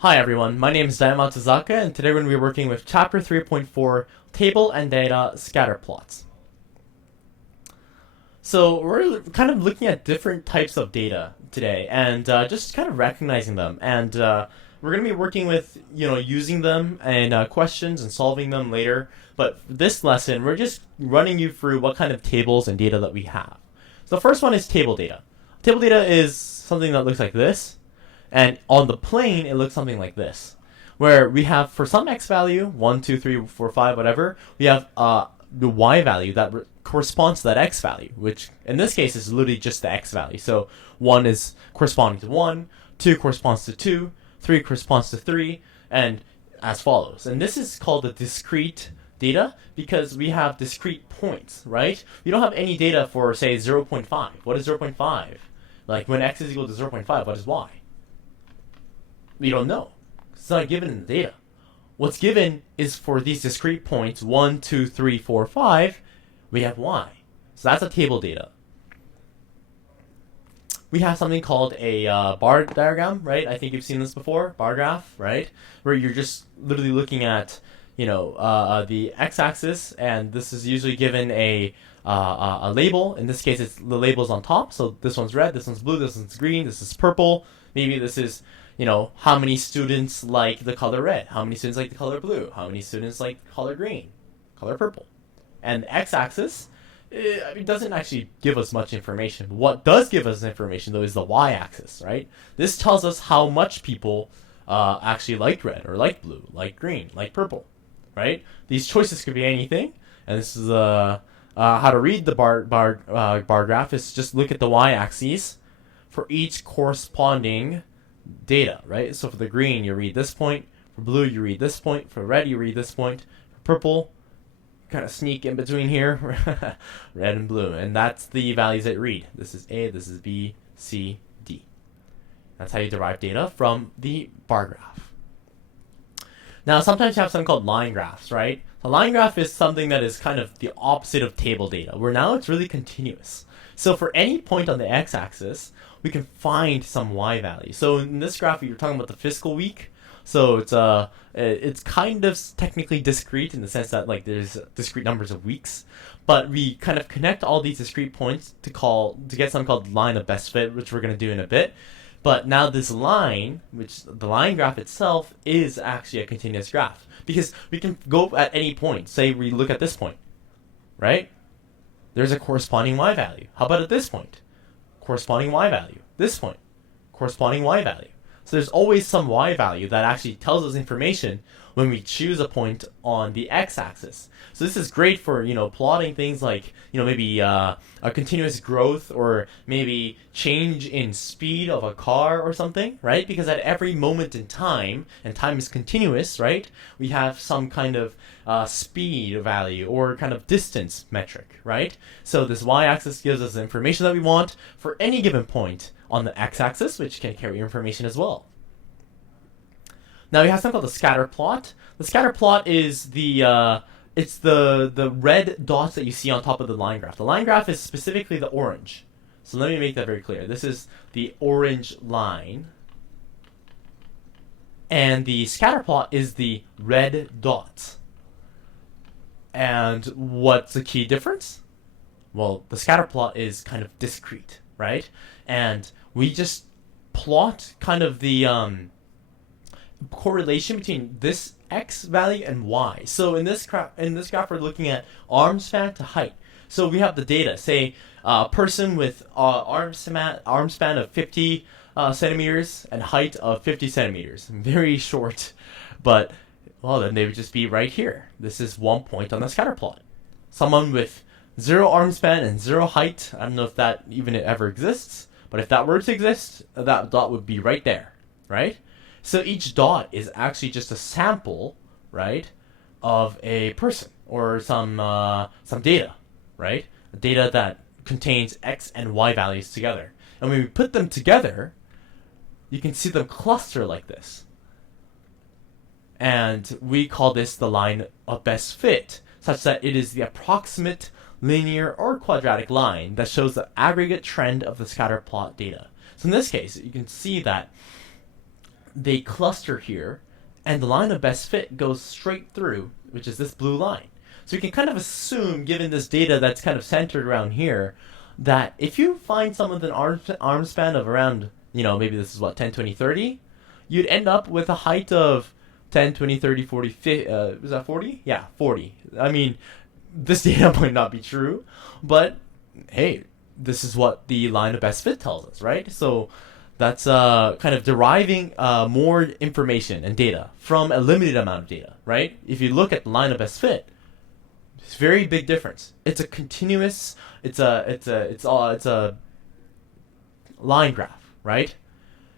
Hi everyone, my name is Daya Matsuzaka, and today we're going to be working with Chapter 3.4, Table and Data Scatter Plots. So we're kind of looking at different types of data today, and just kind of recognizing them. And we're going to be working with, using them and questions and solving them later. But for this lesson, we're just running you through what kind of tables and data that we have. So the first one is table data. Table data is something that looks like this. And on the plane, it looks something like this, where we have for some x value, 1, 2, 3, 4, 5, whatever, we have the y value that corresponds to that x value, which in this case is literally just the x value. So 1 is corresponding to 1, 2 corresponds to 2, 3 corresponds to 3, and as follows. And this is called the discrete data because we have discrete points, right? We don't have any data for, say, 0.5. What is 0.5? Like when x is equal to 0.5, what is y? We don't know. It's not given in the data. What's given is for these discrete points, 1, 2, 3, 4, 5, we have y. So that's a table data. We have something called a bar diagram, right? I think you've seen this before, bar graph, right? Where you're just literally looking at, the x-axis, and this is usually given a label. In this case, it's the label's on top. So this one's red, this one's blue, this one's green, this is purple. Maybe this is how many students like the color red? How many students like the color blue? How many students like the color green? Color purple? And the x-axis, it doesn't actually give us much information. What does give us information, though, is the y-axis, right? This tells us how much people actually like red, or like blue, like green, like purple, right? These choices could be anything, and this is how to read the bar graph is just look at the y-axis for each corresponding data, right? So for the green, you read this point. For blue, you read this point. For red, you read this point. For purple, kind of sneak in between here, red and blue. And that's the values that read. This is A, this is B, C, D. That's how you derive data from the bar graph. Now, sometimes you have something called line graphs, right? A line graph is something that is kind of the opposite of table data, where now it's really continuous. So for any point on the x-axis, we can find some y value. So in this graph, you're talking about the fiscal week. So it's kind of technically discrete in the sense that there's discrete numbers of weeks, but we kind of connect all these discrete points to get something called line of best fit, which we're going to do in a bit. But now this line, which the line graph itself, is actually a continuous graph because we can go at any point. Say we look at this point, right? There's a corresponding y value. How about at this point? Corresponding y value. This point, corresponding y value. So there's always some y value that actually tells us information when we choose a point on the x-axis. So this is great for plotting things like maybe a continuous growth or maybe change in speed of a car or something, right? Because at every moment in time, and time is continuous, right? We have some kind of speed value or kind of distance metric, right? So this y-axis gives us the information that we want for any given point on the x-axis, which can carry information as well. Now we have something called the scatter plot. The scatter plot is it's the red dots that you see on top of the line graph. The line graph is specifically the orange. So let me make that very clear. This is the orange line. And the scatter plot is the red dots. And what's the key difference? Well, the scatter plot is kind of discrete, right? And we just plot kind of the correlation between this x value and y. So in this graph, we're looking at arm span to height. So we have the data. Say a person with arm span of 50 centimeters and height of 50 centimeters. Very short, but well, then they would just be right here. This is one point on the scatter plot. Someone with 0 arm span and 0 height, I don't know if that even ever exists, but if that were to exist, that dot would be right there, right? So each dot is actually just a sample, right, of a person or some data, right? Data that contains x and y values together. And when we put them together, you can see them cluster like this. And we call this the line of best fit, such that it is the approximate linear or quadratic line that shows the aggregate trend of the scatter plot data. So in this case, you can see that they cluster here, and the line of best fit goes straight through, which is this blue line. So you can kind of assume, given this data that's kind of centered around here, that if you find someone with an arm span of around, maybe this is what, 10, 20, 30, you'd end up with a height of 10, 20, 30, 40, 50, is that 40? Yeah, 40. I mean, this data might not be true, but hey, this is what the line of best fit tells us, right? So that's kind of deriving more information and data from a limited amount of data, right? If you look at the line of best fit, it's a very big difference. It's a continuous, it's a line graph, right?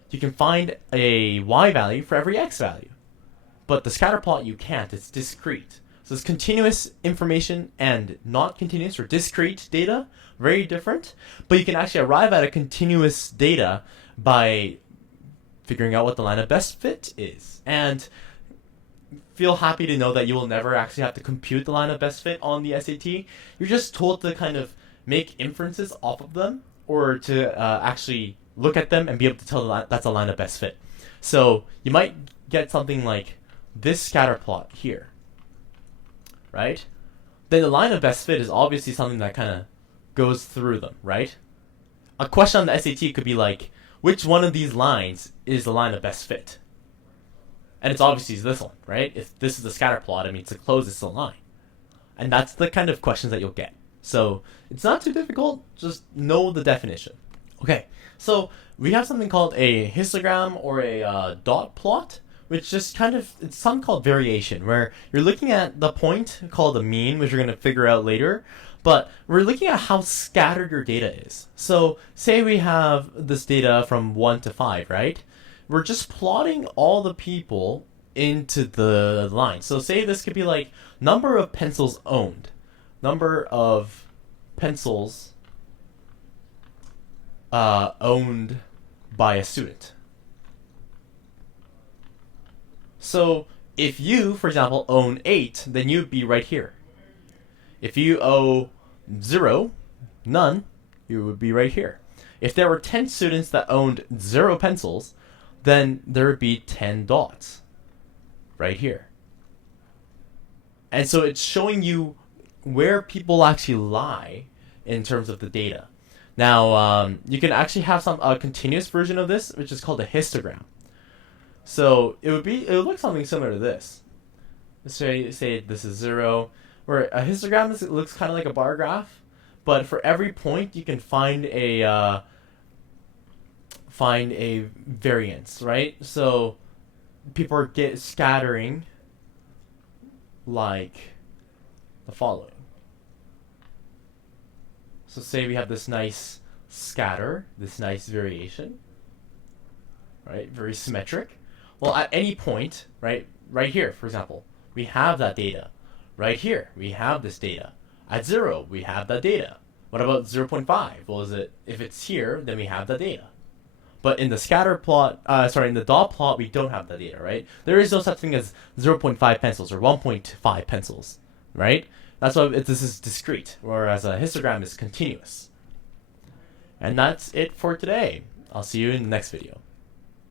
You can find a y value for every x value, but the scatter plot you can't. It's discrete. So it's continuous information and not continuous or discrete data, very different. But you can actually arrive at a continuous data by figuring out what the line of best fit is. And feel happy to know that you will never actually have to compute the line of best fit on the SAT. You're just told to kind of make inferences off of them, or to actually look at them and be able to tell that's a line of best fit. So you might get something like this scatter plot here, right? Then the line of best fit is obviously something that kind of goes through them, right? A question on the SAT could be like, which one of these lines is the line of best fit? And it's obviously this one, right? If this is the scatter plot, I mean, it's the closest line. And that's the kind of questions that you'll get. So it's not too difficult, just know the definition. Okay, so we have something called a histogram or a dot plot, which just kind of, it's something called variation, where you're looking at the point called the mean, which you're going to figure out later, but we're looking at how scattered your data is. So say we have this data from 1 to 5, right? We're just plotting all the people into the line. So say this could be like number of pencils owned, number of pencils owned by a student. So if you, for example, own 8, then you'd be right here. If you owe 0, none, you would be right here. If there were 10 students that owned 0 pencils, then there would be 10 dots right here. And so it's showing you where people actually lie in terms of the data. Now, you can actually have a continuous version of this, which is called a histogram. So it would look something similar to this. Let's say this is 0, where a histogram looks kind of like a bar graph, but for every point you can find a variance, right? So people are scattering like the following. So say we have this nice scatter, this nice variation, right? Very symmetric. Well, at any point, right here, for example, we have that data. Right here, we have this data. At 0, we have that data. What about 0.5? Well, if it's here, then we have the data. But in the scatter plot, in the dot plot, we don't have the data, right? There is no such thing as 0.5 pencils or 1.5 pencils, right? That's why this is discrete, whereas a histogram is continuous. And that's it for today. I'll see you in the next video.